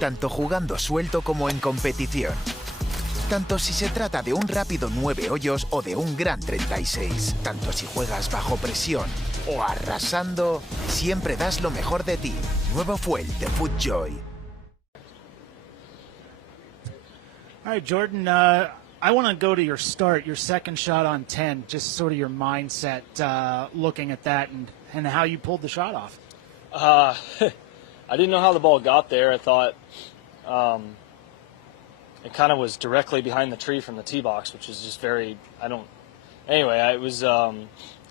tanto jugando suelto como en competición. Tanto si se trata de un rápido 9 hoyos o de un gran 36. Tanto si juegas bajo presión o arrasando, siempre das lo mejor de ti. Nuevo Fuel de FootJoy. All right, Jordan, I want to go to your start, your second shot on 10, just sort of your mindset looking at that and how you pulled the shot off. I didn't know how the ball got there. I thought it kind of was directly behind the tree from the tee box, which is just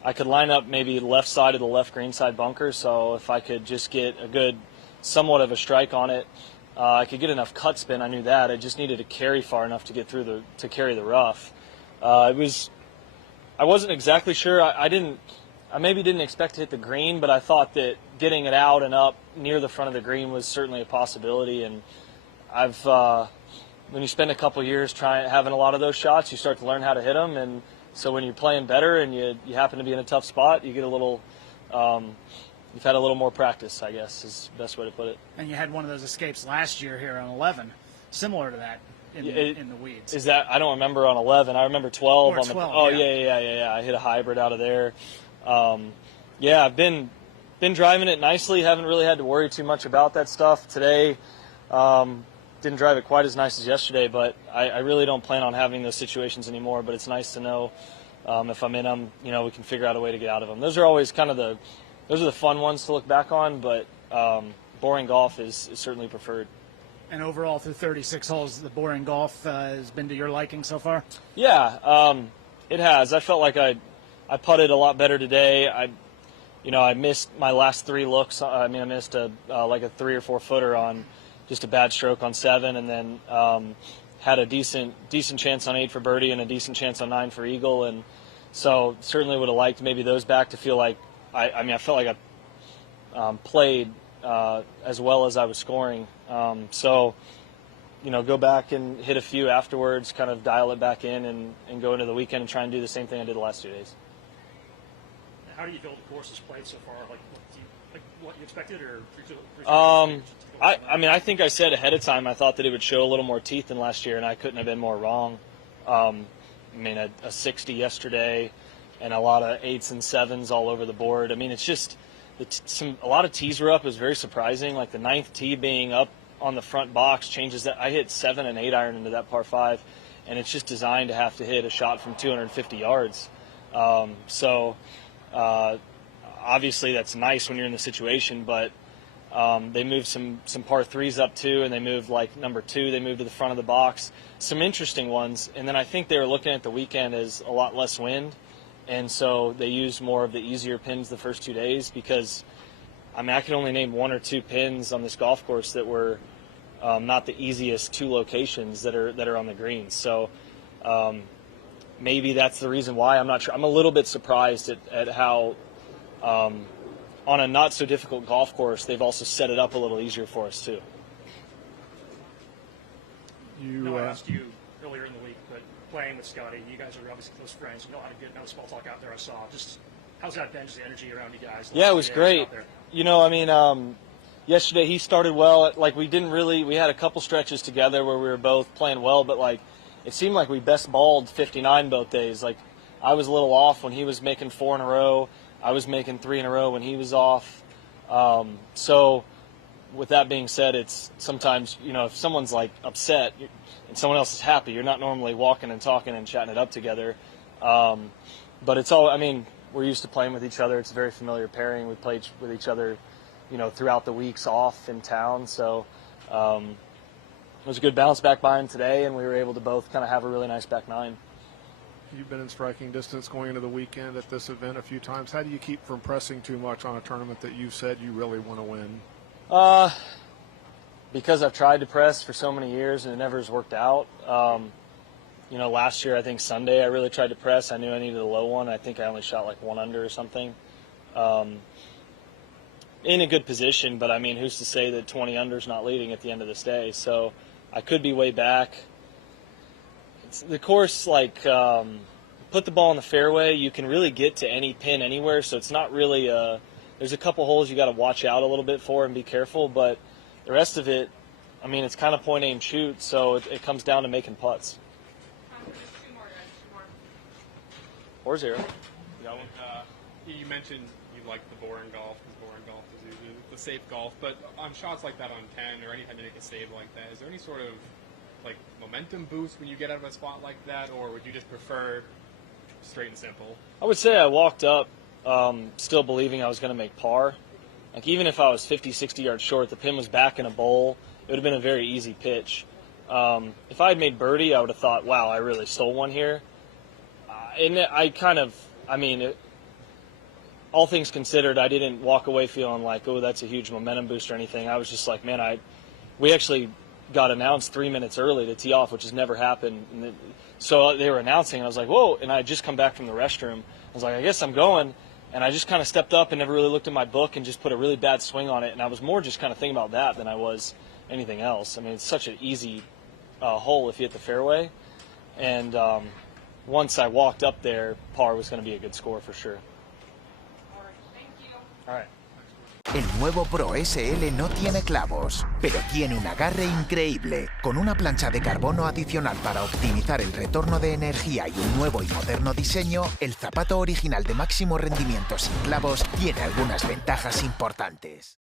I could line up maybe left side of the left green side bunker, so if I could just get a good, somewhat of a strike on it, I could get enough cut spin. I knew that. I just needed to carry far enough to get through to carry the rough. I wasn't exactly sure. I maybe didn't expect to hit the green, but I thought that getting it out and up near the front of the green was certainly a possibility. And when you spend a couple years having a lot of those shots, you start to learn how to hit them. And so when you're playing better and you happen to be in a tough spot, you get a little. You've had a little more practice, I guess, is the best way to put it. And you had one of those escapes last year here on 11, similar to that in the weeds. Is that, I don't remember on 11. I remember 12. Or 12, oh, yeah. Yeah. I hit a hybrid out of there. I've been driving it nicely. Haven't really had to worry too much about that stuff. Today, didn't drive it quite as nice as yesterday, but I really don't plan on having those situations anymore. But it's nice to know if I'm in them, we can figure out a way to get out of them. Those are always those are the fun ones to look back on, but boring golf is certainly preferred. And overall, through 36 holes, the boring golf has been to your liking so far? Yeah, it has. I felt like I putted a lot better today. I missed my last 3 looks. I missed a 3 or 4 footer on just a bad stroke on 7, and then had a decent chance on 8 for birdie and a decent chance on 9 for eagle. And so certainly would have liked maybe those back to feel like I felt like I played as well as I was scoring. Go back and hit a few afterwards, kind of dial it back in and go into the weekend and try and do the same thing I did the last 2 days. How do you feel the course has played so far? Like what you expected, or? I think I said ahead of time I thought that it would show a little more teeth than last year, and I couldn't have been more wrong. A 60 yesterday, and a lot of 8s and 7s all over the board. It's just a lot of tees were up. It was very surprising. Like the 9th tee being up on the front box changes that. I hit 7 and 8 iron into that par 5, and it's just designed to have to hit a shot from 250 yards. Obviously that's nice when you're in the situation, but they moved some par 3s up too, and they moved like number 2. They moved to the front of the box. Some interesting ones, and then I think they were looking at the weekend as a lot less wind. And so they used more of the easier pins the first 2 days because, I can only name 1 or 2 pins on this golf course that were not the easiest 2 locations that are on the greens. So maybe that's the reason why. I'm not sure. I'm a little bit surprised at how, on a not so difficult golf course, they've also set it up a little easier for us too. I asked you earlier in the week, but playing with Scotty, you guys are obviously close friends. You know how to get small talk out there. I saw. Just how's that been? Just the energy around you guys? Yeah, it was great. Yesterday he started well. We had a couple stretches together where we were both playing well, but it seemed like we best balled 59 both days. I was a little off when he was making 4 in a row. I was making 3 in a row when he was off. So with that being said, it's sometimes, if someone's upset and someone else is happy, you're not normally walking and talking and chatting it up together. But it's all, we're used to playing with each other. It's a very familiar pairing. We played with each other, throughout the weeks off in town. So it was a good bounce back by him today, and we were able to both kind of have a really nice back 9. You've been in striking distance going into the weekend at this event a few times. How do you keep from pressing too much on a tournament that you've said you really want to win? Because I've tried to press for so many years and it never has worked out. Last year, I think Sunday, I really tried to press. I knew I needed a low one. I think I only shot 1 under or something. In a good position, but who's to say that 20 under is not leading at the end of this day? So I could be way back. The course, put the ball in the fairway, you can really get to any pin anywhere, so it's not really there's a couple holes you got to watch out a little bit for and be careful, but the rest of it, I mean, it's kind of point, aim, shoot, so it comes down to making putts. 4-0. You got one? You mentioned you like the boring golf because boring golf is usually the safe golf. But on shots like that on 10 or anytime you make a save like that, is there any sort of like momentum boost when you get out of a spot like that, or would you just prefer straight and simple? I would say I walked up still believing I was going to make par. Like even if I was 50, 60 yards short, the pin was back in a bowl, it would have been a very easy pitch. If I had made birdie, I would have thought, wow, I really stole one here. And I kind of, I mean, all things considered, I didn't walk away feeling like, oh, that's a huge momentum boost or anything. I was just like, man, we actually got announced 3 minutes early to tee off, which has never happened. And so they were announcing, and I was like, whoa, and I had just come back from the restroom. I was like, I guess I'm going. And I just kind of stepped up and never really looked at my book and just put a really bad swing on it. And I was more just kind of thinking about that than I was anything else. I mean, it's such an easy hole if you hit the fairway. And once I walked up there, par was going to be a good score for sure. All right. El nuevo Pro SL no tiene clavos, pero tiene un agarre increíble. Con una plancha de carbono adicional para optimizar el retorno de energía y un nuevo y moderno diseño, el zapato original de máximo rendimiento sin clavos tiene algunas ventajas importantes.